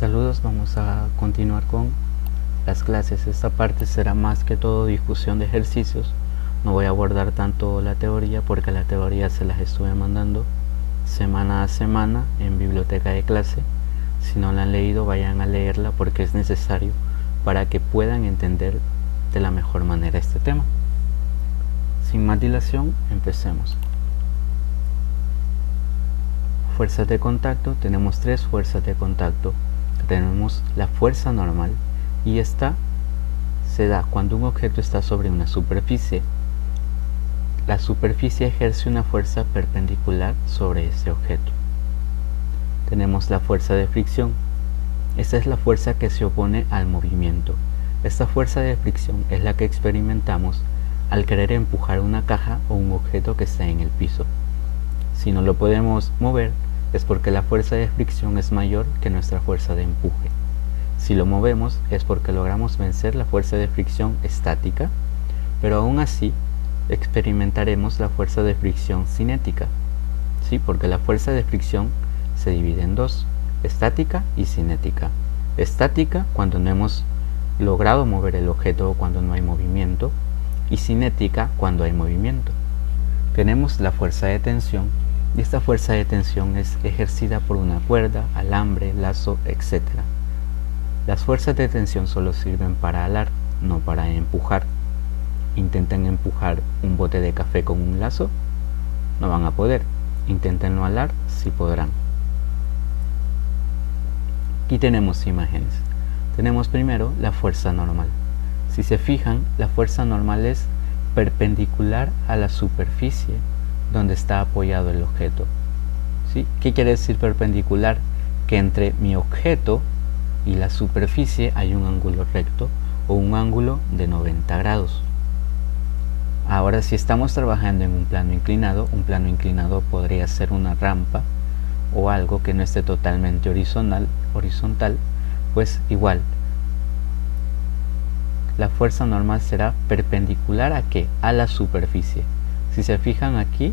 Saludos, vamos a continuar con las clases. Esta parte será más que todo discusión de ejercicios. No voy a abordar tanto la teoría porque la teoría se las estuve mandando semana a semana en biblioteca de clase. Si no la han leído, vayan a leerla porque es necesario para que puedan entender de la mejor manera este tema. Sin más dilación, empecemos. Fuerzas de contacto. Tenemos tres fuerzas de contacto. Tenemos la fuerza normal, y esta se da cuando un objeto está sobre una superficie. La superficie ejerce una fuerza perpendicular sobre ese objeto. Tenemos la fuerza de fricción. Esta es la fuerza que se opone al movimiento. Esta fuerza de fricción es la que experimentamos al querer empujar una caja o un objeto que está en el piso. Si no lo podemos mover, es porque la fuerza de fricción es mayor que nuestra fuerza de empuje. Si lo movemos, es porque logramos vencer la fuerza de fricción estática, pero aún así experimentaremos la fuerza de fricción cinética, ¿sí? Porque la fuerza de fricción se divide en dos: estática y cinética. Estática cuando no hemos logrado mover el objeto o cuando no hay movimiento, y cinética cuando hay movimiento. Tenemos la fuerza de tensión, y esta fuerza de tensión es ejercida por una cuerda, alambre, lazo, etc. Las fuerzas de tensión solo sirven para alar, no para empujar. Intenten empujar un bote de café con un lazo, no van a poder. Inténtenlo alar, sí podrán. Aquí tenemos imágenes. Tenemos primero la fuerza normal. Si se fijan, la fuerza normal es perpendicular a la superficie donde está apoyado el objeto, ¿sí? ¿Qué quiere decir perpendicular? Que entre mi objeto y la superficie hay un ángulo recto o un ángulo de 90 grados. Ahora, si estamos trabajando en un plano inclinado podría ser una rampa o algo que no esté totalmente horizontal, pues igual la fuerza normal será perpendicular ¿a qué? A la superficie. Si se fijan, aquí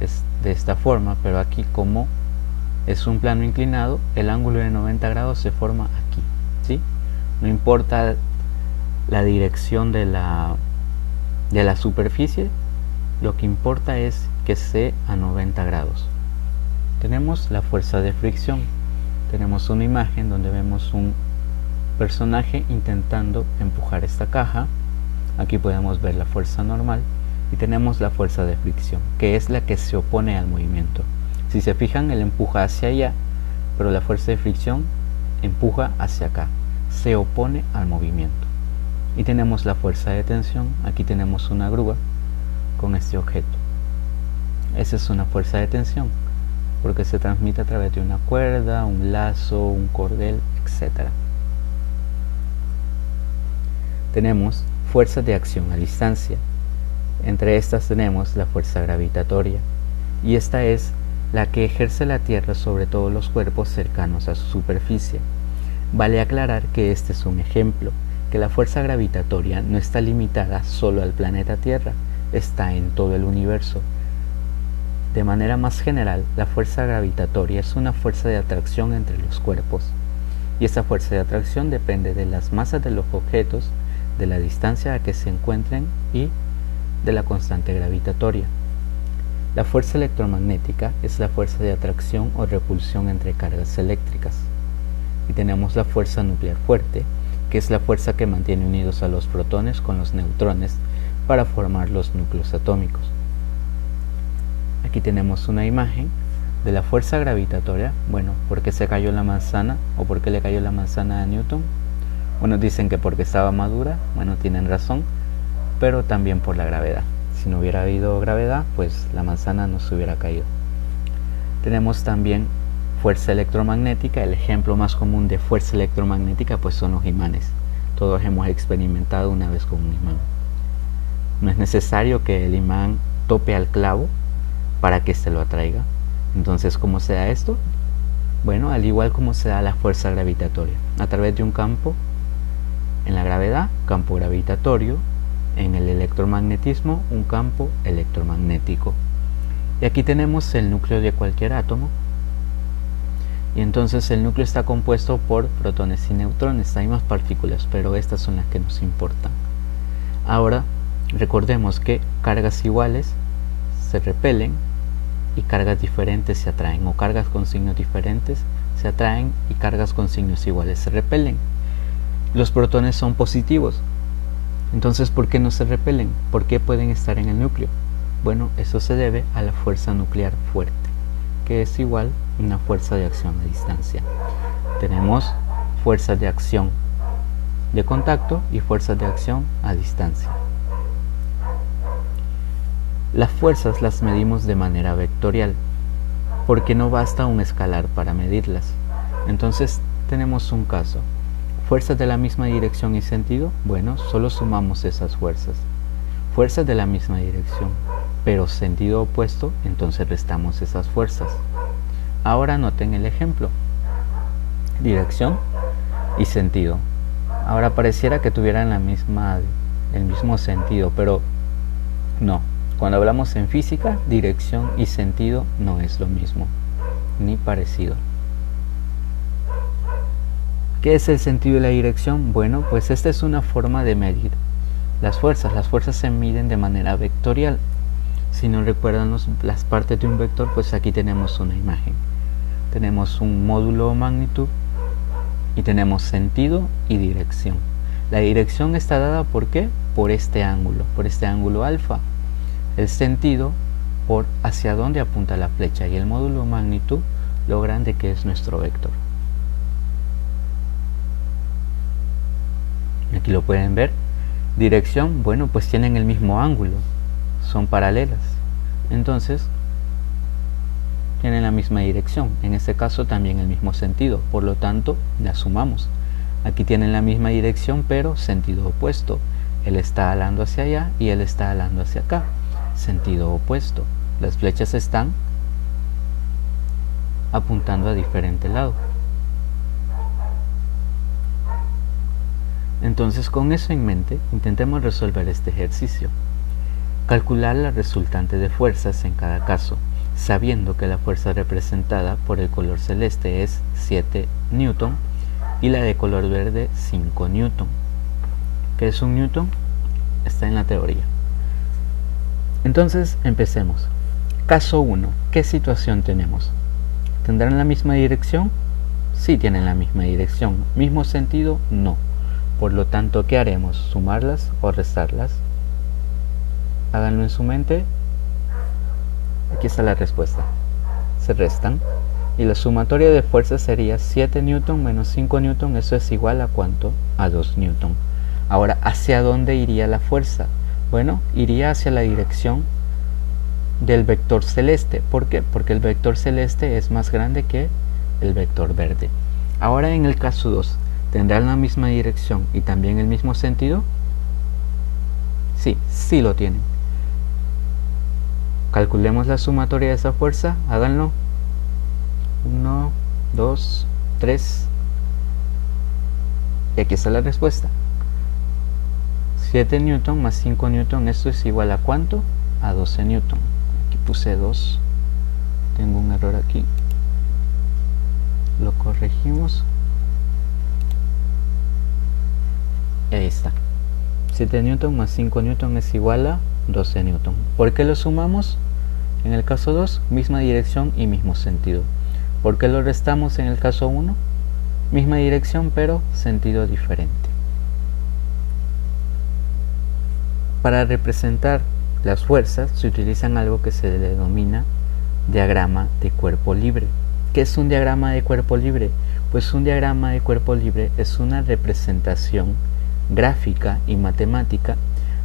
es de esta forma, pero aquí, como es un plano inclinado, el ángulo de 90 grados se forma aquí, ¿sí? No importa la dirección de la superficie, lo que importa es que esté a 90 grados. Tenemos la fuerza de fricción. Tenemos una imagen donde vemos un personaje intentando empujar esta caja. Aquí podemos ver la fuerza normal y tenemos la fuerza de fricción, que es la que se opone al movimiento. Si se fijan, él empuja hacia allá, pero la fuerza de fricción empuja hacia acá, se opone al movimiento. Y tenemos la fuerza de tensión. Aquí tenemos una grúa con este objeto. Esa es una fuerza de tensión, porque se transmite a través de una cuerda, un lazo, un cordel, etc. Tenemos fuerzas de acción a distancia. Entre estas tenemos la fuerza gravitatoria, y esta es la que ejerce la Tierra sobre todos los cuerpos cercanos a su superficie. Vale aclarar que este es un ejemplo, que la fuerza gravitatoria no está limitada solo al planeta Tierra, está en todo el universo. De manera más general, la fuerza gravitatoria es una fuerza de atracción entre los cuerpos, y esta fuerza de atracción depende de las masas de los objetos, de la distancia a que se encuentren y de la constante gravitatoria. La fuerza electromagnética es la fuerza de atracción o repulsión entre cargas eléctricas. Y tenemos la fuerza nuclear fuerte, que es la fuerza que mantiene unidos a los protones con los neutrones para formar los núcleos atómicos. Aquí tenemos una imagen de la fuerza gravitatoria. Bueno, ¿por qué se cayó la manzana? ¿O por qué le cayó la manzana a Newton? Unos dicen que porque estaba madura. Bueno, tienen razón, pero también por la gravedad. Si no hubiera habido gravedad, pues la manzana no se hubiera caído. Tenemos también fuerza electromagnética. El ejemplo más común de fuerza electromagnética pues son los imanes. Todos hemos experimentado una vez con un imán. No es necesario que el imán tope al clavo para que éste lo atraiga. Entonces, ¿cómo se da esto? Bueno, al igual como se da la fuerza gravitatoria, a través de un campo. En la gravedad, campo gravitatorio. En el electromagnetismo, un campo electromagnético. Y aquí tenemos el núcleo de cualquier átomo. y entonces el núcleo está compuesto por protones y neutrones. Hay más partículas, pero estas son las que nos importan. Ahora recordemos que cargas iguales se repelen y cargas diferentes se atraen, o cargas con signos diferentes se atraen y cargas con signos iguales se repelen. Los protones son positivos, entonces ¿por qué no se repelen? ¿Por qué pueden estar en el núcleo? Bueno, eso se debe a la fuerza nuclear fuerte, que es igual a una fuerza de acción a distancia. Tenemos fuerzas de acción de contacto y fuerzas de acción a distancia. Las fuerzas las medimos de manera vectorial, porque no basta un escalar para medirlas. Entonces tenemos un caso. ¿Fuerzas de la misma dirección y sentido? Bueno, solo sumamos esas fuerzas. Fuerzas de la misma dirección, pero sentido opuesto, entonces restamos esas fuerzas. Ahora noten el ejemplo. Dirección y sentido. Ahora pareciera que tuvieran el mismo sentido, pero no. Cuando hablamos en física, dirección y sentido no es lo mismo, ni parecido. ¿Qué es el sentido y la dirección? Bueno, pues esta es una forma de medir las fuerzas. Las fuerzas se miden de manera vectorial. Si no recuerdan las partes de un vector, pues aquí tenemos una imagen. Tenemos un módulo o magnitud y tenemos sentido y dirección. La dirección está dada ¿por qué? Por este ángulo alfa. El sentido por hacia dónde apunta la flecha, y el módulo o magnitud lo grande que es nuestro vector. Aquí lo pueden ver. Dirección, bueno, pues tienen el mismo ángulo, son paralelas, entonces tienen la misma dirección, en este caso también el mismo sentido, por lo tanto la sumamos. Aquí tienen la misma dirección pero sentido opuesto, él está alando hacia allá y él está alando hacia acá, sentido opuesto, las flechas están apuntando a diferente lado. Entonces, con eso en mente, intentemos resolver este ejercicio. Calcular la resultante de fuerzas en cada caso, sabiendo que la fuerza representada por el color celeste es 7 newton y la de color verde 5 newton. ¿Qué es un newton? Está en la teoría. Entonces, empecemos. Caso 1. ¿Qué situación tenemos? ¿Tendrán la misma dirección? Sí tienen la misma dirección. ¿Mismo sentido? No. Por lo tanto, ¿qué haremos? ¿Sumarlas o restarlas? Háganlo en su mente. Aquí está la respuesta. Se restan. Y la sumatoria de fuerzas sería 7 newton menos 5 newton. Eso es igual a ¿cuánto? A 2 newton. Ahora, ¿hacia dónde iría la fuerza? Bueno, iría hacia la dirección del vector celeste. ¿Por qué? Porque el vector celeste es más grande que el vector verde. Ahora en el caso 2. ¿Tendrán la misma dirección y también el mismo sentido? Sí, sí lo tienen. Calculemos la sumatoria de esa fuerza, háganlo. 1, 2, 3. Y aquí está la respuesta. 7 newton más 5 newton, esto es igual a ¿cuánto? A 12 newton. Aquí puse 2. Tengo un error aquí. Lo corregimos. Y ahí está. 7 newton más 5 newton es igual a 12 newton. ¿Por qué lo sumamos? En el caso 2, misma dirección y mismo sentido. ¿Por qué lo restamos en el caso 1? Misma dirección pero sentido diferente. Para representar las fuerzas se utilizan algo que se denomina diagrama de cuerpo libre. ¿Qué es un diagrama de cuerpo libre? Pues un diagrama de cuerpo libre es una representación gráfica y matemática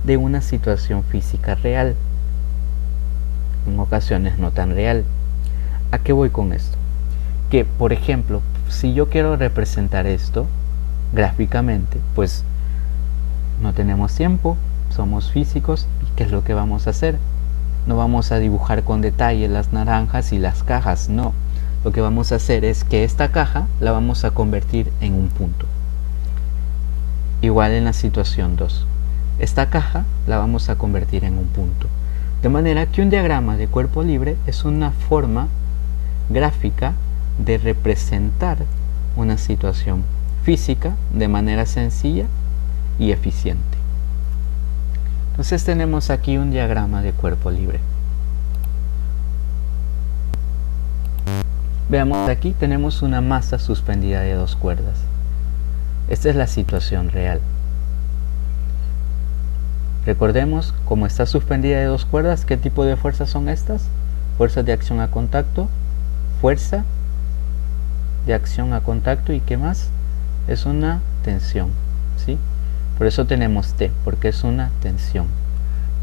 de una situación física real, en ocasiones no tan real. ¿A qué voy con esto? Que, por ejemplo, si yo quiero representar esto gráficamente, pues no tenemos tiempo, somos físicos, ¿y qué es lo que vamos a hacer? No vamos a dibujar con detalle las naranjas y las cajas, no. Lo que vamos a hacer es que esta caja la vamos a convertir en un punto. Igual en la situación 2. Esta caja la vamos a convertir en un punto. De manera que un diagrama de cuerpo libre es una forma gráfica de representar una situación física de manera sencilla y eficiente. Entonces tenemos aquí un diagrama de cuerpo libre. Veamos, aquí tenemos una masa suspendida de dos cuerdas. Esta es la situación real. Recordemos, como está suspendida de dos cuerdas, ¿qué tipo de fuerzas son estas? Fuerzas de acción a contacto, fuerza de acción a contacto, ¿y qué más? Es una tensión, ¿sí? Por eso tenemos T, porque es una tensión.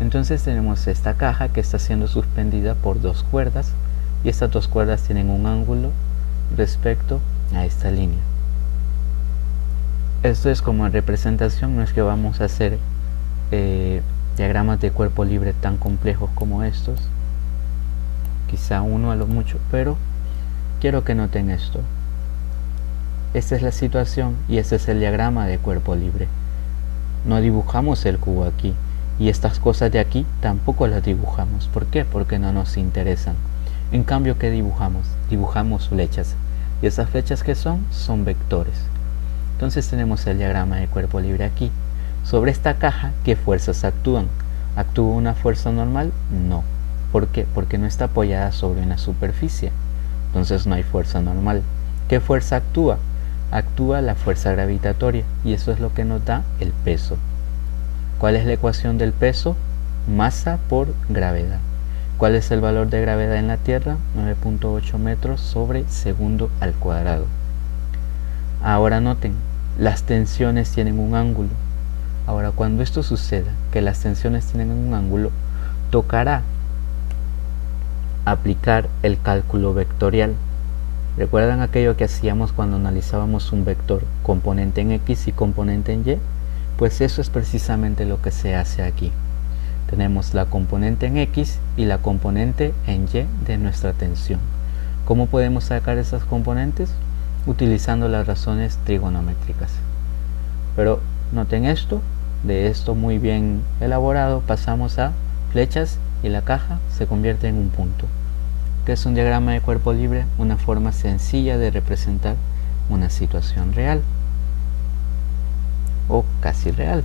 Entonces tenemos esta caja que está siendo suspendida por dos cuerdas, y estas dos cuerdas tienen un ángulo respecto a esta línea. Esto es como en representación, no es que vamos a hacer diagramas de cuerpo libre tan complejos como estos, quizá uno a lo mucho, pero quiero que noten esto. Esta es la situación y este es el diagrama de cuerpo libre. No dibujamos el cubo aquí, y estas cosas de aquí tampoco las dibujamos. ¿Por qué? Porque no nos interesan. En cambio, ¿qué dibujamos? Dibujamos flechas, y esas flechas ¿qué son? Son vectores. Entonces tenemos el diagrama de cuerpo libre aquí. Sobre esta caja, ¿qué fuerzas actúan? ¿Actúa una fuerza normal? No. ¿Por qué? Porque no está apoyada sobre una superficie. Entonces no hay fuerza normal. ¿Qué fuerza actúa? Actúa la fuerza gravitatoria, y eso es lo que nos da el peso. ¿Cuál es la ecuación del peso? Masa por gravedad. ¿Cuál es el valor de gravedad en la Tierra? 9.8 metros sobre segundo al cuadrado. Ahora noten, las tensiones tienen un ángulo. Ahora, cuando esto suceda, que las tensiones tienen un ángulo, tocará aplicar el cálculo vectorial. ¿Recuerdan aquello que hacíamos cuando analizábamos un vector, componente en X y componente en Y? Pues eso es precisamente lo que se hace aquí. Tenemos la componente en X y la componente en Y de nuestra tensión. ¿Cómo podemos sacar esas componentes? Utilizando las razones trigonométricas. Pero noten esto, de esto muy bien elaborado pasamos a flechas y la caja se convierte en un punto. ¿Qué es un diagrama de cuerpo libre? Una forma sencilla de representar una situación real o casi real.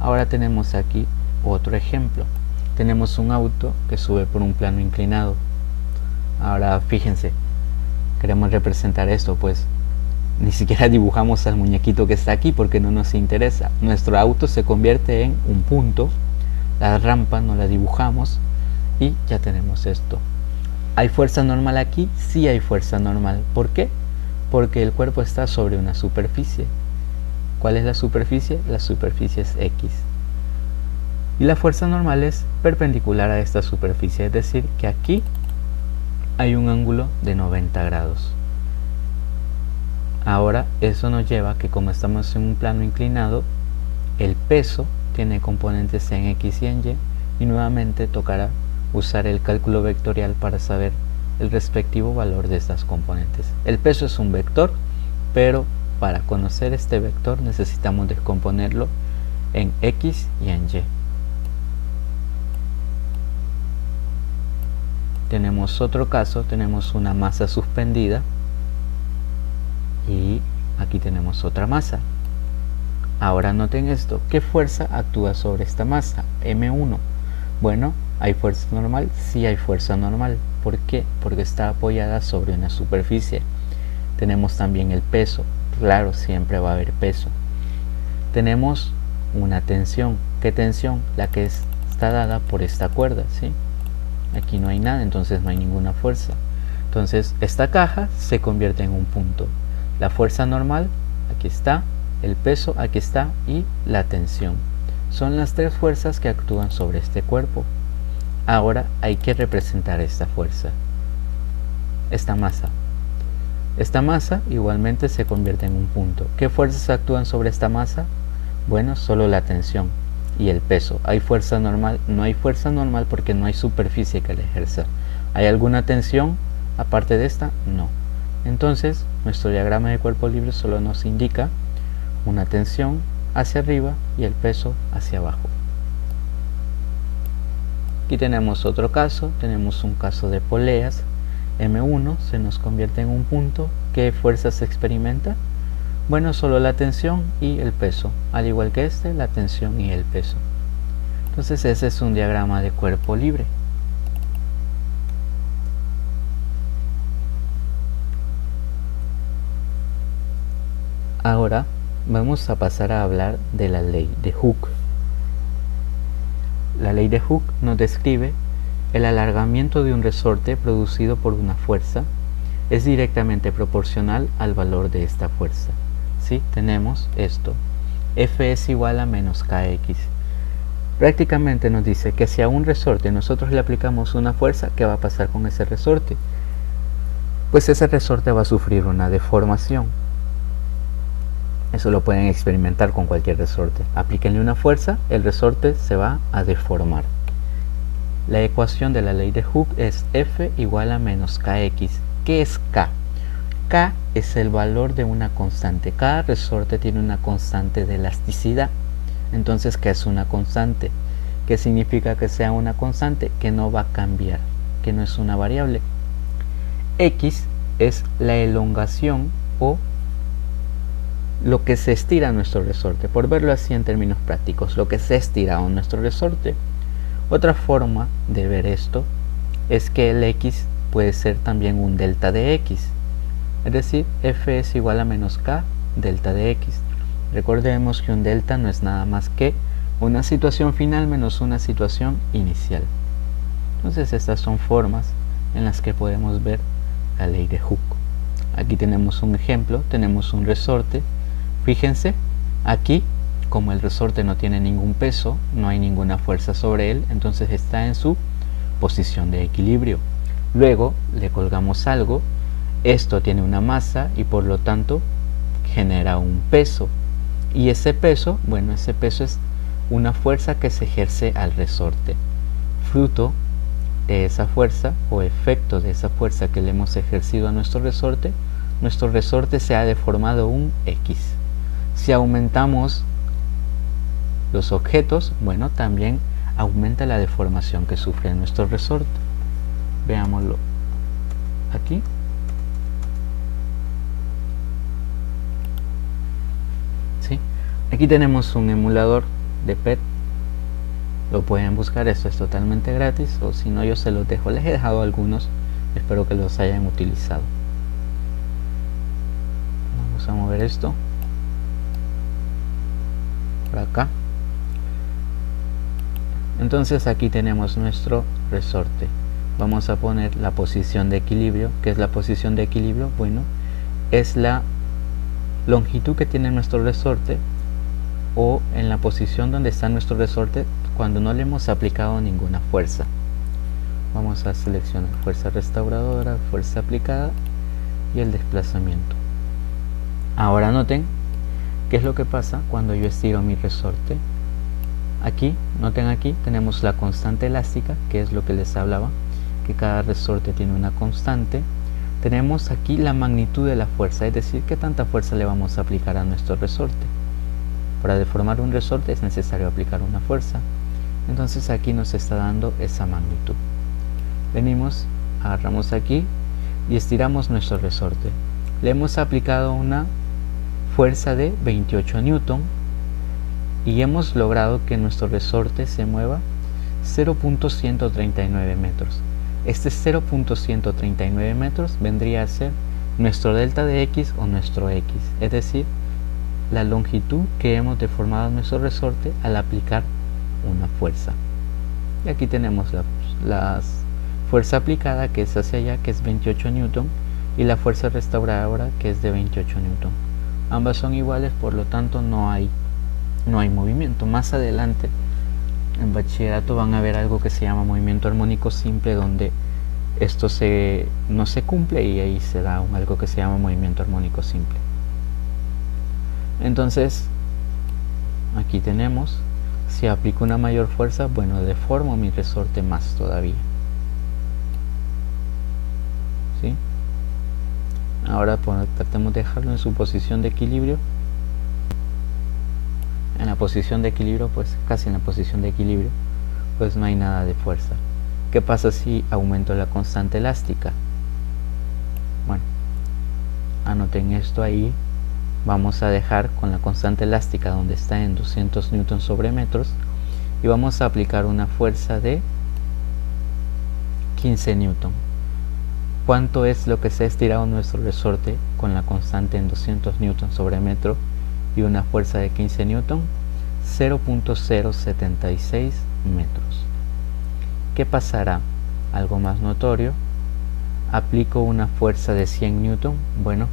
Ahora tenemos aquí otro ejemplo. Tenemos un auto que sube por un plano inclinado. Ahora fíjense, queremos representar esto, pues ni siquiera dibujamos al muñequito que está aquí porque no nos interesa. Nuestro auto se convierte en un punto, la rampa no la dibujamos y ya tenemos esto. ¿Hay fuerza normal aquí? Sí hay fuerza normal. ¿Por qué? Porque el cuerpo está sobre una superficie. ¿Cuál es la superficie? La superficie es X. Y la fuerza normal es perpendicular a esta superficie, es decir, que aquí hay un ángulo de 90 grados. Ahora eso nos lleva a que como estamos en un plano inclinado, el peso tiene componentes en X y en Y, y nuevamente tocará usar el cálculo vectorial para saber el respectivo valor de estas componentes. El peso es un vector, pero para conocer este vector necesitamos descomponerlo en X y en Y. Tenemos otro caso, tenemos una masa suspendida y aquí tenemos otra masa. Ahora noten esto, ¿qué fuerza actúa sobre esta masa? M1. Bueno, ¿hay fuerza normal? Sí hay fuerza normal. ¿Por qué? Porque está apoyada sobre una superficie. Tenemos también el peso. Claro, siempre va a haber peso. Tenemos una tensión. ¿Qué tensión? La que está dada por esta cuerda, ¿sí? Aquí no hay nada, entonces no hay ninguna fuerza. Entonces esta caja se convierte en un punto. La fuerza normal, aquí está, el peso, aquí está, y la tensión. Son las tres fuerzas que actúan sobre este cuerpo. Ahora hay que representar esta fuerza, esta masa. Esta masa igualmente se convierte en un punto. ¿Qué fuerzas actúan sobre esta masa? Bueno, solo la tensión y el peso. ¿Hay fuerza normal? No hay fuerza normal porque no hay superficie que la ejerza. ¿Hay alguna tensión aparte de esta? No. Entonces, nuestro diagrama de cuerpo libre solo nos indica una tensión hacia arriba y el peso hacia abajo. Aquí tenemos otro caso, tenemos un caso de poleas M1 se nos convierte en un punto. ¿Qué fuerza se experimenta? Bueno, solo la tensión y el peso, al igual que la tensión y el peso. Entonces ese es un diagrama de cuerpo libre. Ahora vamos a pasar a hablar de la ley de Hooke. La ley de Hooke nos describe el alargamiento de un resorte producido por una fuerza es directamente proporcional al valor de esta fuerza. ¿Sí? Tenemos esto. F es igual a menos kx. Prácticamente nos dice que si a un resorte nosotros le aplicamos una fuerza, ¿qué va a pasar con ese resorte? Pues ese resorte va a sufrir una deformación. Eso lo pueden experimentar con cualquier resorte. Aplíquenle una fuerza, el resorte se va a deformar. La ecuación de la ley de Hooke es F igual a menos kx. ¿Qué es K? K es el valor de una constante. Cada resorte tiene una constante de elasticidad. Entonces, ¿qué es una constante? ¿Qué significa que sea una constante? Que no va a cambiar, que no es una variable. X es la elongación o lo que se estira a nuestro resorte, por verlo así en términos prácticos, lo que se estira a nuestro resorte. Otra forma de ver esto es que el X puede ser también un delta de X, es decir, F es igual a menos K delta de X. Recordemos que un delta no es nada más que una situación final menos una situación inicial. Entonces estas son formas en las que podemos ver la ley de Hooke. Aquí tenemos un ejemplo, tenemos un resorte. Fíjense, aquí como el resorte no tiene ningún peso, no hay ninguna fuerza sobre él, entonces está en su posición de equilibrio. Luego le colgamos algo, esto tiene una masa y por lo tanto genera un peso. Y ese peso, bueno, ese peso es una fuerza que se ejerce al resorte. Fruto de esa fuerza o efecto de esa fuerza que le hemos ejercido a nuestro resorte se ha deformado un X. Si aumentamos los objetos, bueno, también aumenta la deformación que sufre nuestro resorte. Veámoslo aquí. ¿Sí? Aquí tenemos un emulador de PET. Lo pueden buscar, esto es totalmente gratis, o si no yo se los dejo. Les he dejado algunos, espero que los hayan utilizado. Vamos a mover esto por acá. Entonces aquí tenemos nuestro resorte. Vamos a poner la posición de equilibrio. ¿Qué es la posición de equilibrio? Bueno, es la longitud que tiene nuestro resorte o en la posición donde está nuestro resorte cuando no le hemos aplicado ninguna fuerza. Vamos a seleccionar fuerza restauradora, fuerza aplicada y el desplazamiento. Ahora noten qué es lo que pasa cuando yo estiro mi resorte. Aquí, noten aquí, tenemos la constante elástica, que es lo que les hablaba, que cada resorte tiene una constante. Tenemos aquí la magnitud de la fuerza, es decir, qué tanta fuerza le vamos a aplicar a nuestro resorte. Para deformar un resorte es necesario aplicar una fuerza. Entonces aquí nos está dando esa magnitud. Venimos, agarramos aquí y estiramos nuestro resorte. Le hemos aplicado una fuerza de 28 newton y hemos logrado que nuestro resorte se mueva 0.139 metros. Este 0.139 metros vendría a ser nuestro delta de X o nuestro X, es decir, la longitud que hemos deformado en nuestro resorte al aplicar una fuerza. Y aquí tenemos la fuerza aplicada, que es hacia allá, que es 28 newton, y la fuerza restauradora, que es de 28 newton. Ambas son iguales, por lo tanto no hay movimiento. Más adelante en bachillerato van a ver algo que se llama movimiento armónico simple, donde esto no se cumple y ahí se da algo que se llama movimiento armónico simple. Entonces aquí tenemos, si aplico una mayor fuerza, bueno, deformo mi resorte más todavía. ¿Sí? Ahora tratemos de dejarlo en su posición de equilibrio. En la posición de equilibrio, pues casi en la posición de equilibrio, pues no hay nada de fuerza. ¿Qué pasa si aumento la constante elástica? anoten esto ahí. Vamos a dejar con la constante elástica donde está en 200 newton sobre metros y vamos a aplicar una fuerza de 15 newton. ¿Cuánto es lo que se ha estirado nuestro resorte con la constante en 200 newton sobre metro y una fuerza de 15 newton? 0.076 metros. ¿Qué pasará? Algo más notorio. Aplico una fuerza de 100 newton. Bueno,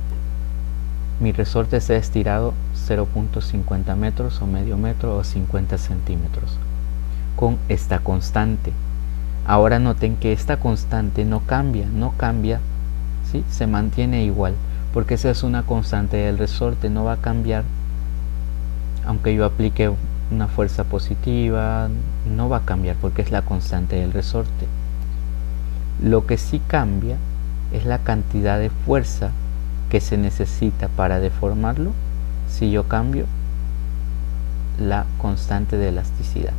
mi resorte se ha estirado 0.50 metros o medio metro o 50 centímetros con esta constante. Ahora noten que esta constante no cambia, ¿sí? Se mantiene igual, porque esa es una constante del resorte, no va a cambiar. Aunque yo aplique una fuerza positiva, no va a cambiar porque es la constante del resorte. Lo que sí cambia es la cantidad de fuerza que se necesita para deformarlo si yo cambio la constante de elasticidad,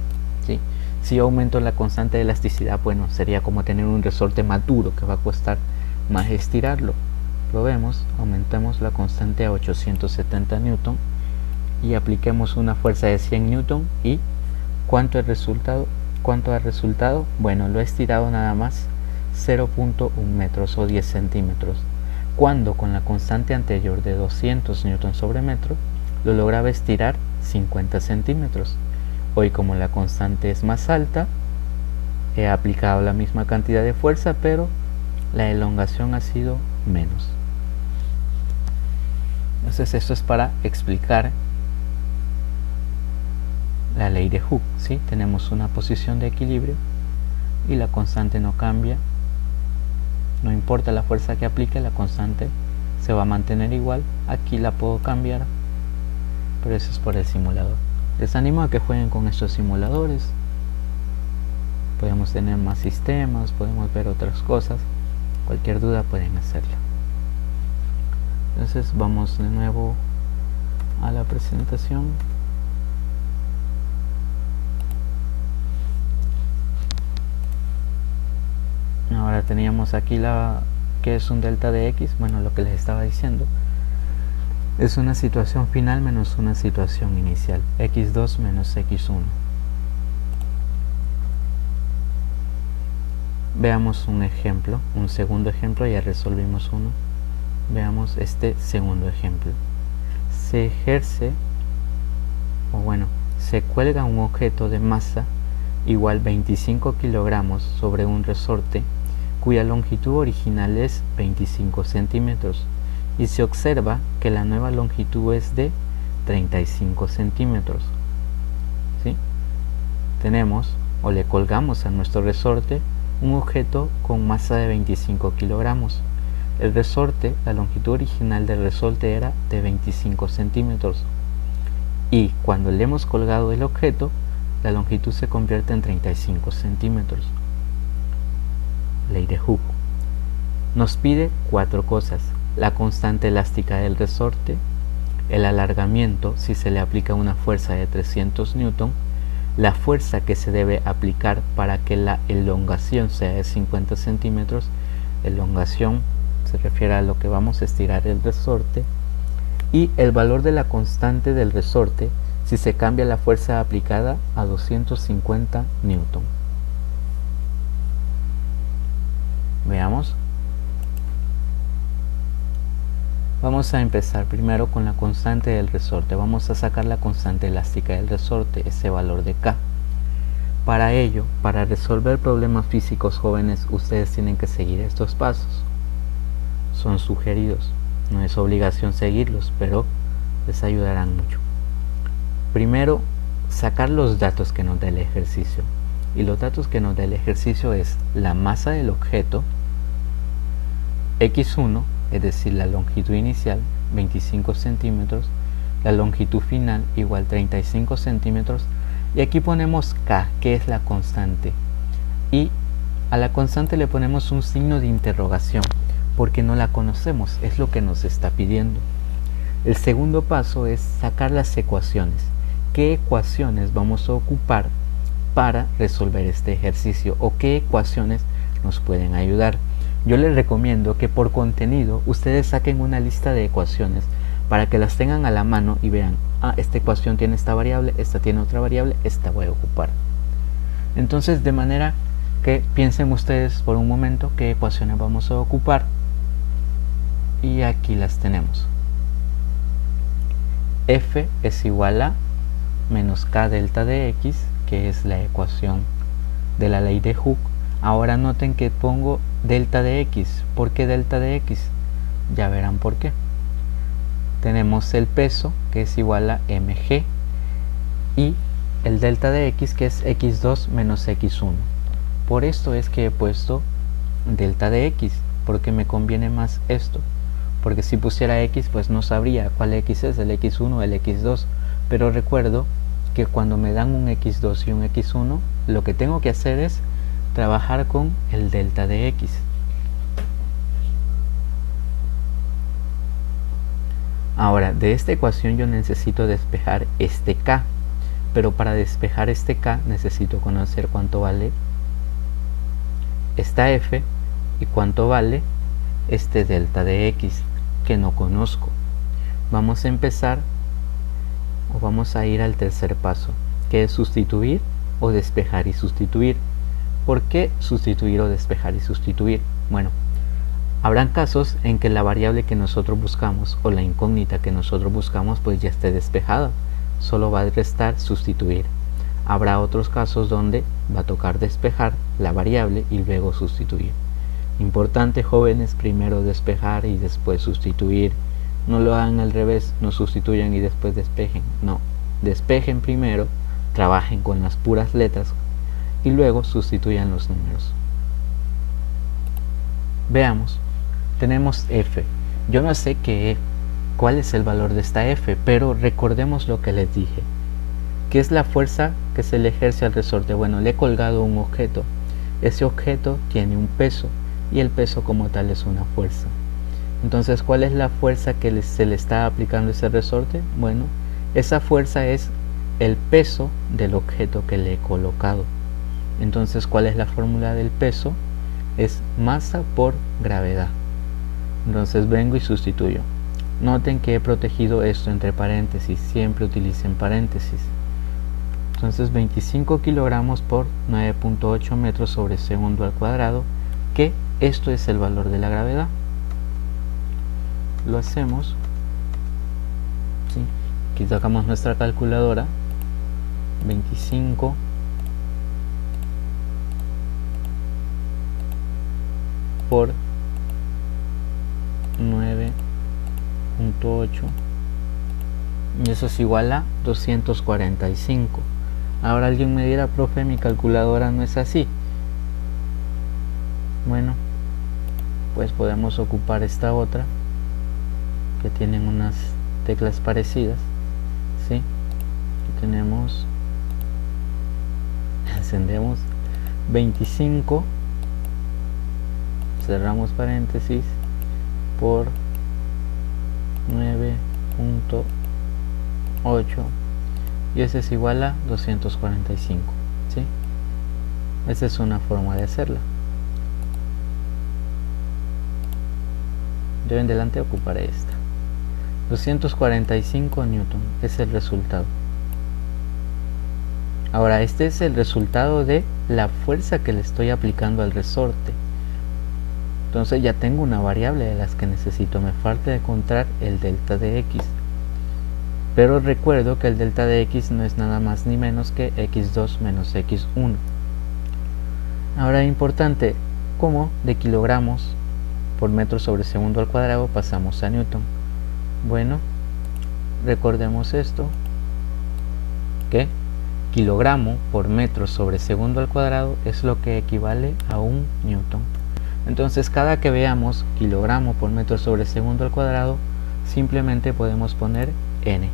¿sí? Si yo aumento la constante de elasticidad, bueno, sería como tener un resorte más duro que va a costar más estirarlo. Probemos, aumentemos la constante a 870 newton y apliquemos una fuerza de 100 newton y ¿cuánto ha resultado? Bueno, lo he estirado nada más 0.1 metros o 10 centímetros, cuando con la constante anterior de 200 newton sobre metro lo lograba estirar 50 centímetros. Hoy, como la constante es más alta, he aplicado la misma cantidad de fuerza, pero la elongación ha sido menos. Entonces esto es para explicar la ley de Hooke, ¿sí? Tenemos una posición de equilibrio y la constante no cambia. No importa la fuerza que aplique, la constante se va a mantener igual. Aquí la puedo cambiar, pero eso es por el simulador. Les animo a que jueguen con estos simuladores. Podemos tener más sistemas, podemos ver otras cosas. Cualquier duda pueden hacerla. Entonces vamos de nuevo a la presentación. Ahora teníamos aquí que es un delta de x. Bueno, lo que les estaba diciendo es una situación final menos una situación inicial, x2 menos x1. Veamos un ejemplo, un segundo ejemplo. Ya resolvimos uno. Veamos este segundo ejemplo. Se ejerce, se cuelga un objeto de masa igual 25 kilogramos sobre un resorte cuya longitud original es 25 centímetros y se observa que la nueva longitud es de 35 centímetros. ¿Sí? Tenemos o le colgamos a nuestro resorte un objeto con masa de 25 kilogramos. El resorte, la longitud original del resorte era de 25 centímetros y cuando le hemos colgado el objeto, la longitud se convierte en 35 centímetros. Ley de Hooke. Nos pide 4 cosas: la constante elástica del resorte, el alargamiento si se le aplica una fuerza de 300 newton, la fuerza que se debe aplicar para que la elongación sea de 50 centímetros. Elongación se refiere a lo que vamos a estirar el resorte, y el valor de la constante del resorte si se cambia la fuerza aplicada a 250 newton. Veamos. Vamos a empezar primero con la constante del resorte. Vamos a sacar la constante elástica del resorte, ese valor de K. Para ello, para resolver problemas físicos, jóvenes, ustedes tienen que seguir estos pasos. Son sugeridos, no es obligación seguirlos, pero les ayudarán mucho. Primero, sacar los datos que nos da el ejercicio. Y los datos que nos da el ejercicio es la masa del objeto, x1, es decir, la longitud inicial, 25 centímetros, la longitud final igual 35 centímetros, y aquí ponemos K, que es la constante, y a la constante le ponemos un signo de interrogación, porque no la conocemos, es lo que nos está pidiendo. El segundo paso es sacar las ecuaciones. ¿Qué ecuaciones vamos a ocupar para resolver este ejercicio? ¿O qué ecuaciones nos pueden ayudar? yo les recomiendo que por contenido ustedes saquen una lista de ecuaciones para que las tengan a la mano y vean, esta ecuación tiene esta variable, esta tiene otra variable, esta voy a ocupar. Entonces, de manera que piensen ustedes por un momento qué ecuaciones vamos a ocupar, y aquí las tenemos. F es igual a menos k delta de x, que es la ecuación de la ley de Hooke. Ahora noten que pongo delta de x. ¿Por qué delta de x? Ya verán por qué. Tenemos el peso, que es igual a mg, y el delta de x, que es x2 menos x1. Por esto es que he puesto delta de x, porque me conviene más esto. Porque si pusiera x, pues no sabría cuál x es, el x1 o el x2. Pero recuerdo que cuando me dan un x2 y un x1, lo que tengo que hacer es trabajar con el delta de x. Ahora, de esta ecuación yo necesito despejar este k, pero para despejar este k necesito conocer cuánto vale esta f y cuánto vale este delta de x, que no conozco. Vamos a empezar, o vamos a ir al tercer paso, que es sustituir o despejar y sustituir. ¿Por qué sustituir o despejar y sustituir? Bueno, habrán casos en que la variable que nosotros buscamos o la incógnita que nosotros buscamos pues ya esté despejada, solo va a restar sustituir. Habrá otros casos donde va a tocar despejar la variable y luego sustituir. Importante, jóvenes, primero despejar y después sustituir. No lo hagan al revés, no sustituyan y después despejen. No, despejen primero, trabajen con las puras letras y luego sustituyan los números. Veamos, tenemos f. Yo no sé cuál es el valor de esta f, pero recordemos lo que les dije. ¿Qué es la fuerza que se le ejerce al resorte? Bueno, le he colgado un objeto. Ese objeto tiene un peso y el peso como tal es una fuerza. Entonces, ¿cuál es la fuerza que se le está aplicando a ese resorte? Bueno, esa fuerza es el peso del objeto que le he colocado. Entonces, ¿cuál es la fórmula del peso? Es masa por gravedad. Entonces vengo y sustituyo. Noten que he protegido esto entre paréntesis, siempre utilicen paréntesis. Entonces 25 kilogramos por 9.8 metros sobre segundo al cuadrado, que esto es el valor de la gravedad. Lo hacemos, ¿sí? Aquí sacamos nuestra calculadora. 25 por 9.8, y eso es igual a 245. Ahora alguien me dirá, profe, mi calculadora no es así. Bueno, pues podemos ocupar esta otra, que tienen unas teclas parecidas, ¿sí? Aquí tenemos, encendemos 25, cerramos paréntesis, por 9.8, y ese es igual a 245, ¿sí? Esa es una forma de hacerla. Yo en delante ocuparé esta. 245 newton es el resultado. Ahora, este es el resultado de la fuerza que le estoy aplicando al resorte. Entonces ya tengo una variable de las que necesito. Me falta encontrar el delta de x. Pero recuerdo que el delta de x no es nada más ni menos que x2 menos x1. Ahora, importante, ¿cómo de kilogramos por metro sobre segundo al cuadrado pasamos a newton? Bueno, recordemos esto, que kilogramo por metro sobre segundo al cuadrado es lo que equivale a un newton. Entonces, cada que veamos kilogramo por metro sobre segundo al cuadrado, simplemente podemos poner n.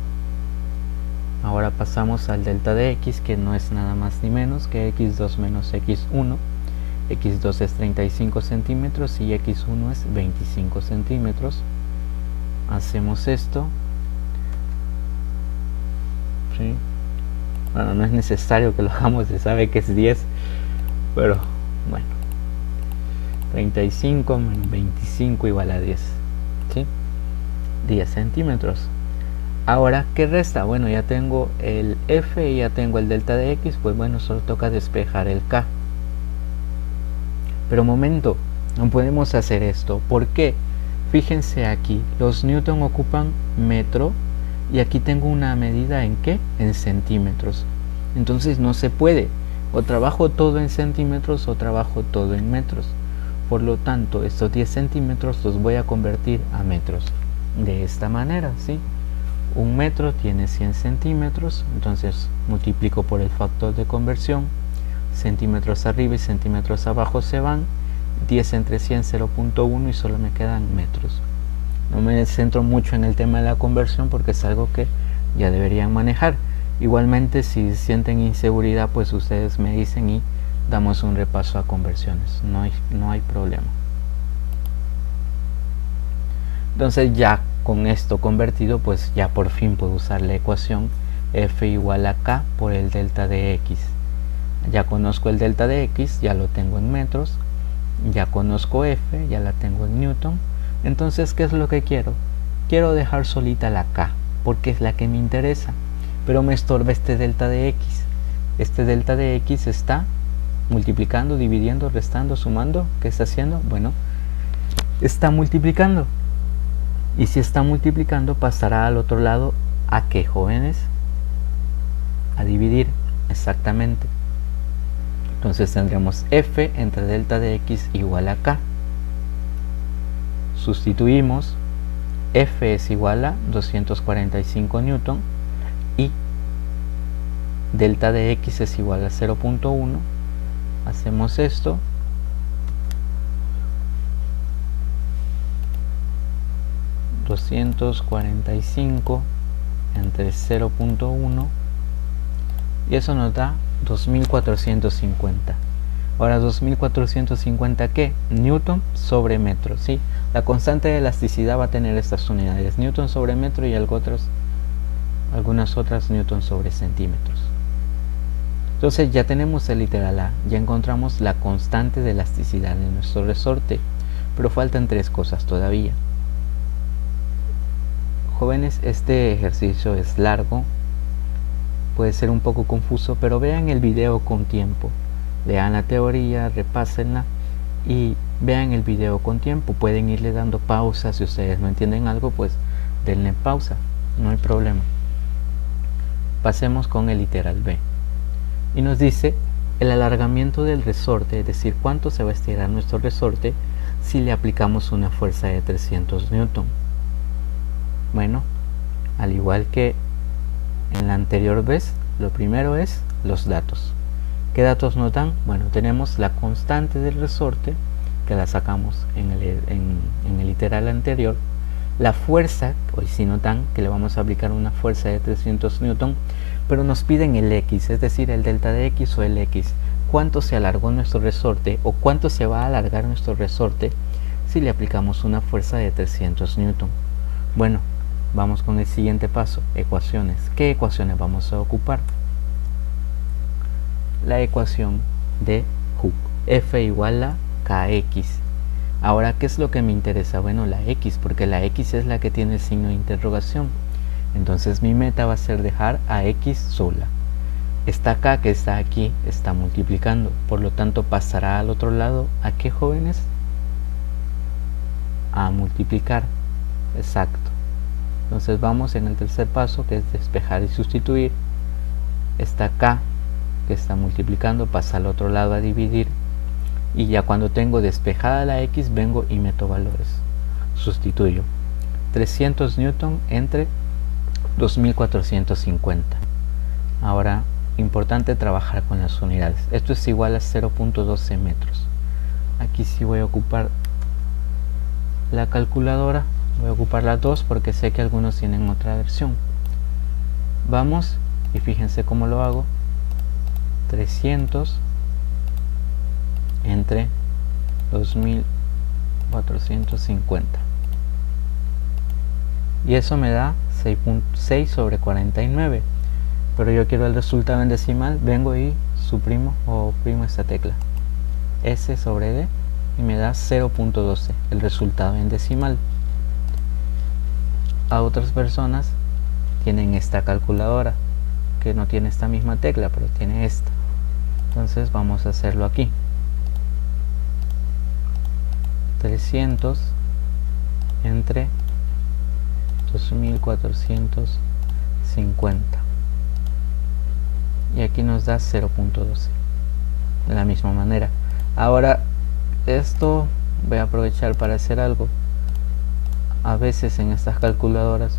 Ahora pasamos al delta de x, que no es nada más ni menos que x2 menos x1. x2 es 35 centímetros y x1 es 25 centímetros. Hacemos esto, ¿sí? Bueno, no es necesario que lo hagamos, se sabe que es 10, pero bueno. 35 menos 25 igual a 10, ¿sí? 10 centímetros. Ahora, ¿qué resta? Bueno, ya tengo el F y ya tengo el delta de X, pues bueno, solo toca despejar el K. Pero momento, no podemos hacer esto. ¿Por qué? Fíjense aquí, los newton ocupan metro y aquí tengo una medida ¿en qué? En centímetros. Entonces no se puede. O trabajo todo en centímetros o trabajo todo en metros. Por lo tanto, estos 10 centímetros los voy a convertir a metros. De esta manera, ¿sí? Un metro tiene 100 centímetros, entonces multiplico por el factor de conversión. Centímetros arriba y centímetros abajo se van. 10 entre 100, 0.1 y solo me quedan metros. No me centro mucho en el tema de la conversión porque es algo que ya deberían manejar. Igualmente, si sienten inseguridad, pues ustedes me dicen y damos un repaso a conversiones. No hay problema. Entonces ya con esto convertido, pues ya por fin puedo usar la ecuación F igual a K por el delta de X. Ya conozco el delta de X, ya lo tengo en metros. Ya conozco F, ya la tengo en newton. Entonces, ¿qué es lo que quiero? Quiero dejar solita la K, porque es la que me interesa. Pero me estorba este delta de X. Este delta de X está multiplicando, dividiendo, restando, sumando. ¿Qué está haciendo? Bueno, está multiplicando. Y si está multiplicando, pasará al otro lado. ¿A qué, jóvenes? A dividir, exactamente. Entonces tendremos F entre delta de X igual a K. Sustituimos. F es igual a 245 newton y delta de X es igual a 0.1. Hacemos esto. $245 entre 0.1 y eso nos da 2450. Ahora 2450 ¿qué? Newton sobre metro, ¿sí? La constante de elasticidad va a tener estas unidades, newton sobre metro y algunas otras newton sobre centímetros. Entonces ya tenemos el literal A, ya encontramos la constante de elasticidad de nuestro resorte, pero faltan tres cosas todavía. Jóvenes, este ejercicio es largo, puede ser un poco confuso, pero vean el video con tiempo. Lean la teoría, repásenla y vean el video con tiempo. Pueden irle dando pausa. Si ustedes no entienden algo, pues denle pausa, no hay problema. Pasemos con el literal B. Y nos dice el alargamiento del resorte, es decir, cuánto se va a estirar nuestro resorte si le aplicamos una fuerza de 300 newton. Bueno, al igual que en la anterior vez, lo primero es los datos. ¿Qué datos nos dan? Bueno, tenemos la constante del resorte, que la sacamos en el literal anterior. La fuerza, hoy sí notan que le vamos a aplicar una fuerza de 300 newton, pero nos piden el X, es decir, el delta de X o el X. ¿Cuánto se alargó nuestro resorte o cuánto se va a alargar nuestro resorte si le aplicamos una fuerza de 300 newton? Bueno, vamos con el siguiente paso, ecuaciones. ¿Qué ecuaciones vamos a ocupar? La ecuación de Hooke, F igual a Kx. Ahora, ¿qué es lo que me interesa? Bueno, la X, porque la X es la que tiene el signo de interrogación. Entonces mi meta va a ser dejar a X sola. Esta K que está aquí está multiplicando, por lo tanto pasará al otro lado. ¿A qué, jóvenes? A multiplicar, exacto. Entonces vamos en el tercer paso, que es despejar y sustituir. Esta K que está multiplicando pasa al otro lado a dividir, y ya cuando tengo despejada la X vengo y meto valores. Sustituyo 300 newton entre 2450. Ahora, importante trabajar con las unidades. Esto es igual a 0.12 metros. Aquí sí voy a ocupar la calculadora. Voy a ocupar la 2 porque sé que algunos tienen otra versión. Vamos y fíjense cómo lo hago. 300 entre 2450. Y eso me da 6.6 sobre 49. Pero yo quiero el resultado en decimal. Vengo y suprimo o oprimo esta tecla. S sobre D. y me da 0.12, el resultado en decimal. A otras personas tienen esta calculadora, que no tiene esta misma tecla, pero tiene esta. Entonces vamos a hacerlo aquí. 300 entre 2450. Y aquí nos da 0.12. De la misma manera. Ahora, esto voy a aprovechar para hacer algo. A veces en estas calculadoras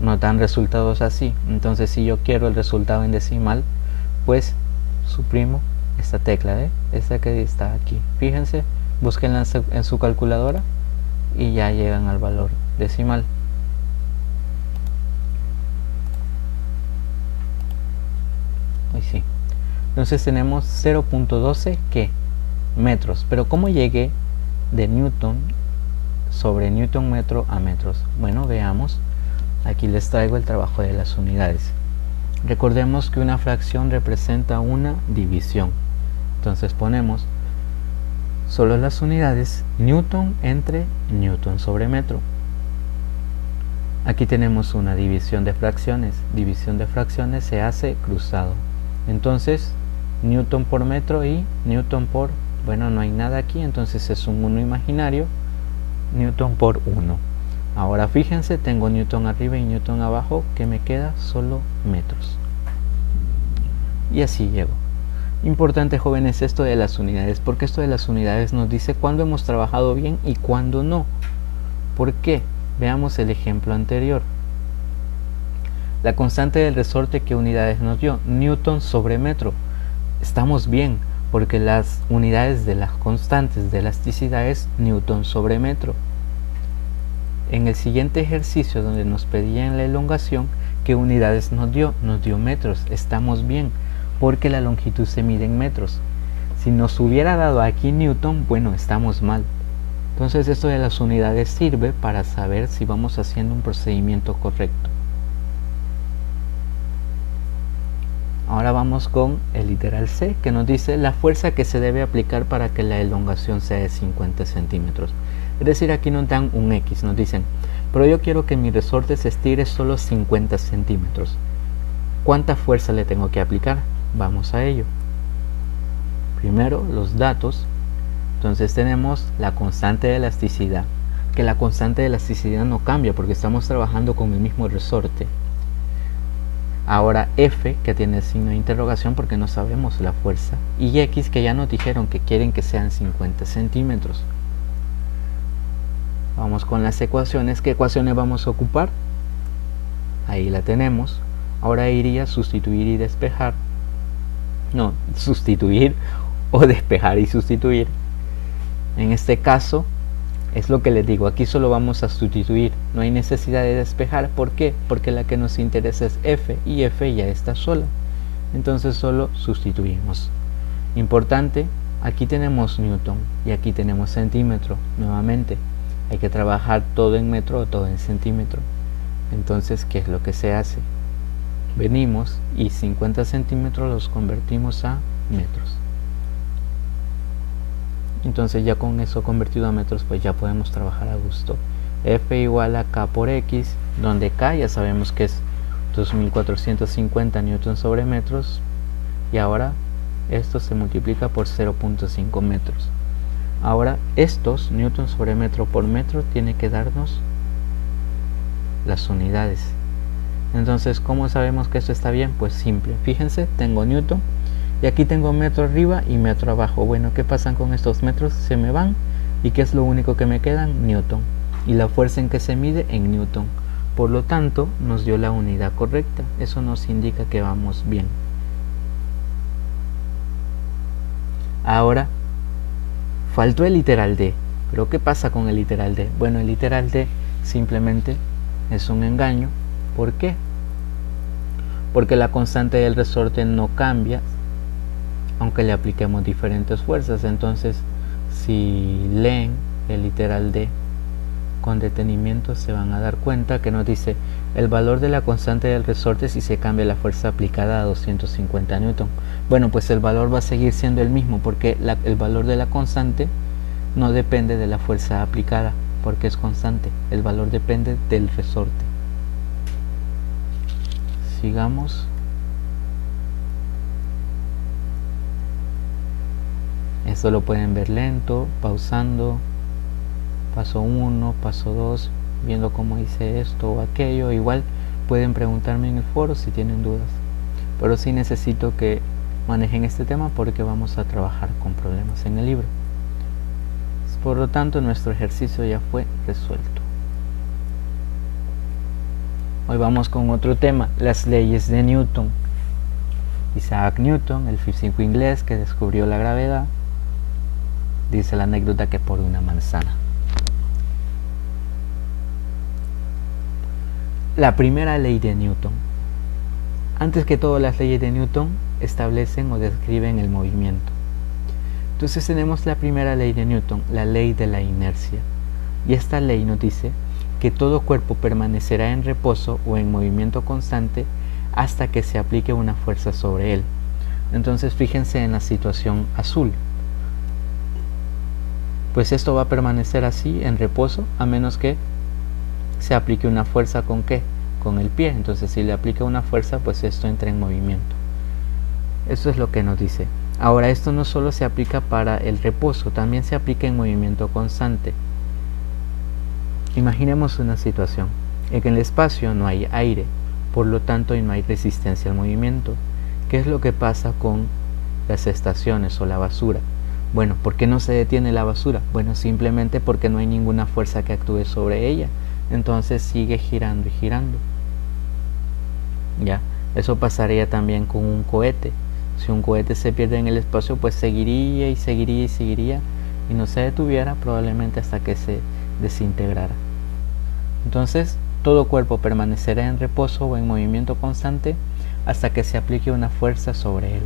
no dan resultados así. Entonces, si yo quiero el resultado en decimal, pues suprimo esta tecla, esta que está aquí. Fíjense, búsquenla en su calculadora y ya llegan al valor decimal. Ahí sí. Entonces tenemos 0.12 ¿qué? Metros. Pero ¿cómo llegué de newton sobre newton metro a metros? Bueno, veamos. Aquí les traigo el trabajo de las unidades. Recordemos que una fracción representa una división. Entonces ponemos solo las unidades newton entre newton sobre metro. Aquí tenemos una división de fracciones. División de fracciones se hace cruzado. Entonces newton por metro y newton por, bueno, no hay nada aquí, entonces es un 1 imaginario, newton por 1. Ahora fíjense, tengo newton arriba y newton abajo, que me queda solo metros. Y así llego. Importante, jóvenes, esto de las unidades, porque esto de las unidades nos dice cuándo hemos trabajado bien y cuándo no. ¿Por qué? Veamos el ejemplo anterior. La constante del resorte, ¿qué unidades nos dio? Newton sobre metro. Estamos bien, porque las unidades de las constantes de elasticidad es newton sobre metro. En el siguiente ejercicio, donde nos pedían la elongación, ¿qué unidades nos dio? Nos dio metros. Estamos bien, porque la longitud se mide en metros. Si nos hubiera dado aquí newton, bueno, estamos mal. Entonces esto de las unidades sirve para saber si vamos haciendo un procedimiento correcto. Ahora vamos con el literal C, que nos dice la fuerza que se debe aplicar para que la elongación sea de 50 centímetros. Es decir, aquí nos dan un X, nos dicen, pero yo quiero que mi resorte se estire solo 50 centímetros. ¿Cuánta fuerza le tengo que aplicar? Vamos a ello. Primero, los datos. Entonces tenemos la constante de elasticidad, que la constante de elasticidad no cambia porque estamos trabajando con el mismo resorte. Ahora F, que tiene el signo de interrogación porque no sabemos la fuerza, y X, que ya nos dijeron que quieren que sean 50 centímetros. Vamos con las ecuaciones. ¿Qué ecuaciones vamos a ocupar? Ahí la tenemos. Ahora iría a sustituir y despejar. No, sustituir o despejar y sustituir. En este caso, es lo que les digo, aquí solo vamos a sustituir, no hay necesidad de despejar. ¿Por qué? Porque la que nos interesa es F, y F ya está sola. Entonces solo sustituimos. Importante, aquí tenemos newton y aquí tenemos centímetro. Nuevamente, hay que trabajar todo en metro o todo en centímetro. Entonces, ¿qué es lo que se hace? Venimos y 50 centímetros los convertimos a metros. Entonces ya con eso convertido a metros, pues ya podemos trabajar a gusto. F igual a K por X, donde K ya sabemos que es 2450 newton sobre metros, y ahora esto se multiplica por 0.5 metros. Ahora estos newton sobre metro por metro tiene que darnos las unidades. Entonces, ¿cómo sabemos que esto está bien? Pues simple, fíjense, tengo newton y aquí tengo metro arriba y metro abajo. Bueno, ¿qué pasa con estos metros? Se me van, ¿y qué es lo único que me quedan? Newton. Y la fuerza en que se mide en newton. Por lo tanto, nos dio la unidad correcta. Eso nos indica que vamos bien. Ahora, faltó el literal D. ¿Pero qué pasa con el literal D? Bueno, el literal D simplemente es un engaño. ¿Por qué? Porque la constante del resorte no cambia aunque le apliquemos diferentes fuerzas. Entonces, si leen el literal D con detenimiento, se van a dar cuenta que nos dice el valor de la constante del resorte si se cambia la fuerza aplicada a 250 newton. Bueno, pues el valor va a seguir siendo el mismo porque el valor de la constante no depende de la fuerza aplicada, porque es constante. El valor depende del resorte. Sigamos. Esto lo pueden ver lento, pausando, paso 1, paso 2, viendo cómo hice esto o aquello. Igual pueden preguntarme en el foro si tienen dudas, pero sí necesito que manejen este tema porque vamos a trabajar con problemas en el libro. Por lo tanto, nuestro ejercicio ya fue resuelto. Hoy vamos con otro tema, las leyes de Newton. Isaac Newton, el físico inglés que descubrió la gravedad, dice la anécdota que por una manzana. La primera ley de Newton. Antes que todo, las leyes de Newton establecen o describen el movimiento. Entonces tenemos la primera ley de Newton, la ley de la inercia. Y esta ley nos dice que todo cuerpo permanecerá en reposo o en movimiento constante hasta que se aplique una fuerza sobre él. Entonces fíjense en la situación azul. Pues esto va a permanecer así en reposo a menos que se aplique una fuerza. ¿Con qué? Con el pie. Entonces si le aplica una fuerza, pues esto entra en movimiento. Eso es lo que nos dice. Ahora, esto no solo se aplica para el reposo, también se aplica en movimiento constante. Imaginemos una situación en que en el espacio no hay aire, por lo tanto no hay resistencia al movimiento. ¿Qué es lo que pasa con las estaciones o la basura? Bueno, ¿por qué no se detiene la basura? Bueno, simplemente porque no hay ninguna fuerza que actúe sobre ella. Entonces sigue girando y girando. ¿Ya? Eso pasaría también con un cohete. Si un cohete se pierde en el espacio, pues seguiría y seguiría y seguiría y no se detuviera probablemente hasta que se desintegrara. Entonces, todo cuerpo permanecerá en reposo o en movimiento constante hasta que se aplique una fuerza sobre él.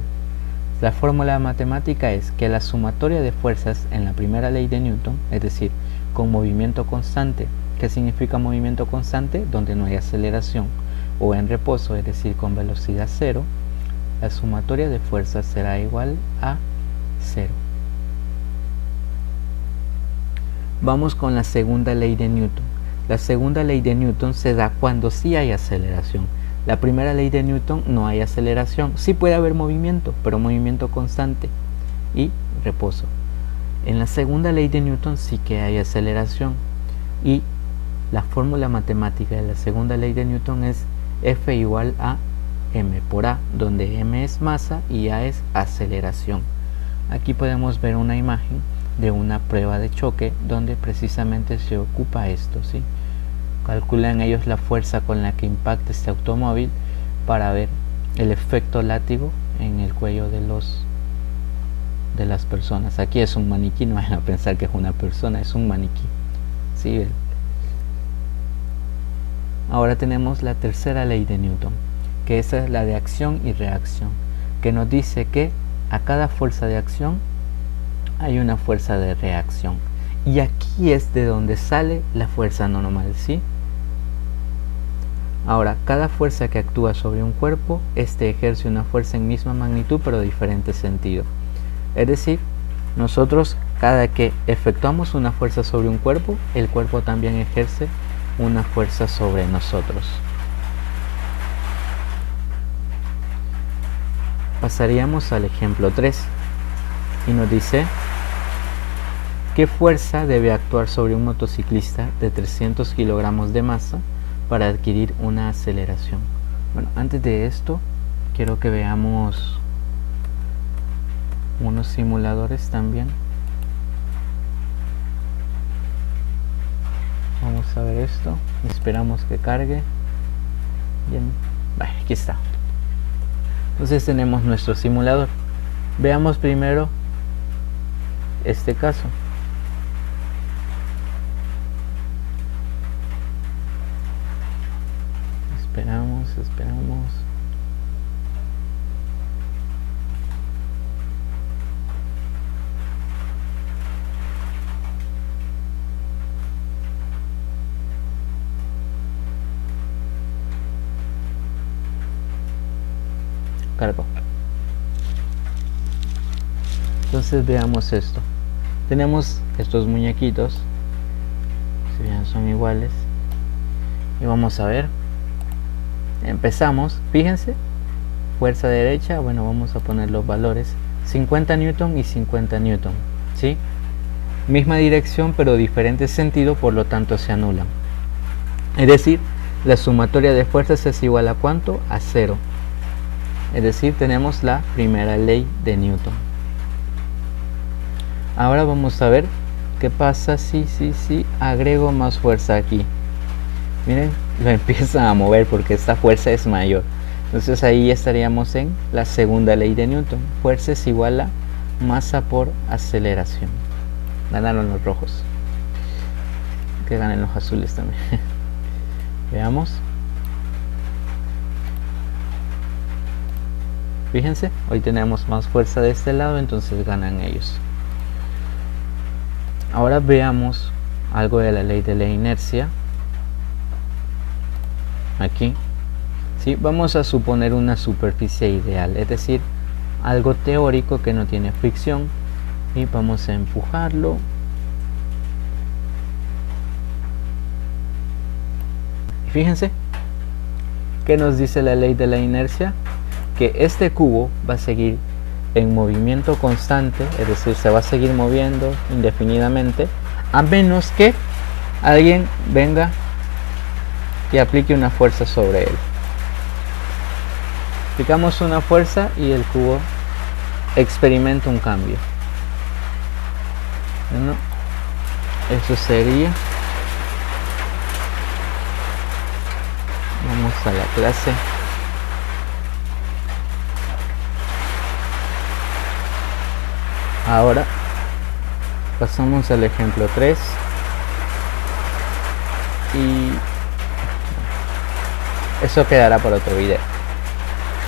La fórmula matemática es que la sumatoria de fuerzas en la primera ley de Newton, es decir, con movimiento constante. ¿Qué significa movimiento constante? Donde no hay aceleración, o en reposo, es decir, con velocidad cero, la sumatoria de fuerzas será igual a 0. Vamos con la segunda ley de Newton. La segunda ley de Newton se da cuando sí hay aceleración. La primera ley de Newton no hay aceleración. Sí puede haber movimiento, pero movimiento constante y reposo. En la segunda ley de Newton sí que hay aceleración. Y la fórmula matemática de la segunda ley de Newton es F igual a m por a, donde m es masa y a es aceleración. Aquí podemos ver una imagen de una prueba de choque donde precisamente se ocupa esto, ¿sí? Calculan ellos la fuerza con la que impacta este automóvil para ver el efecto látigo en el cuello de las personas. Aquí es un maniquí, no vayan a pensar que es una persona, es un maniquí, ¿sí? Ahora tenemos la tercera ley de Newton, que esa es la de acción y reacción, que nos dice que a cada fuerza de acción hay una fuerza de reacción. Y aquí es de donde sale la fuerza normal, ¿sí? Ahora, cada fuerza que actúa sobre un cuerpo, este ejerce una fuerza en misma magnitud pero diferente sentido. Es decir, nosotros cada que efectuamos una fuerza sobre un cuerpo, el cuerpo también ejerce una fuerza sobre nosotros. Pasaríamos al ejemplo 3 y nos dice: ¿qué fuerza debe actuar sobre un motociclista de 300 kilogramos de masa para adquirir una aceleración? Bueno, antes de esto quiero que veamos unos simuladores también. Vamos a ver esto, esperamos que cargue. Bien, vale, aquí está. Entonces tenemos nuestro simulador. Veamos primero este caso. Esperamos. Cargo. Entonces veamos esto. tenemos estos muñequitos, si bien son iguales, y vamos a ver, empezamos, fíjense, fuerza derecha, bueno, vamos a poner los valores, 50 newton y 50 newton, ¿sí? Misma dirección pero diferente sentido, por lo tanto se anulan. Es decir, la sumatoria de fuerzas es igual a ¿cuánto? A 0. Es decir, tenemos la primera ley de Newton. Ahora vamos a ver qué pasa si agrego más fuerza aquí. Miren, lo empieza a mover porque esta fuerza es mayor. Entonces ahí estaríamos en la segunda ley de Newton. Fuerza es igual a masa por aceleración. Ganaron los rojos. Que ganen los azules también. Veamos. Fíjense, hoy tenemos más fuerza de este lado, entonces ganan ellos. Ahora veamos algo de la ley de la inercia. Aquí, ¿sí? Vamos a suponer una superficie ideal, es decir, algo teórico que no tiene fricción, y vamos a empujarlo. Fíjense, ¿qué nos dice la ley de la inercia? Que este cubo va a seguir en movimiento constante, es decir, se va a seguir moviendo indefinidamente, a menos que alguien venga y aplique una fuerza sobre él. Aplicamos una fuerza y el cubo experimenta un cambio. Bueno, eso sería. Vamos a la clase. Ahora pasamos al ejemplo 3 y eso quedará para otro video.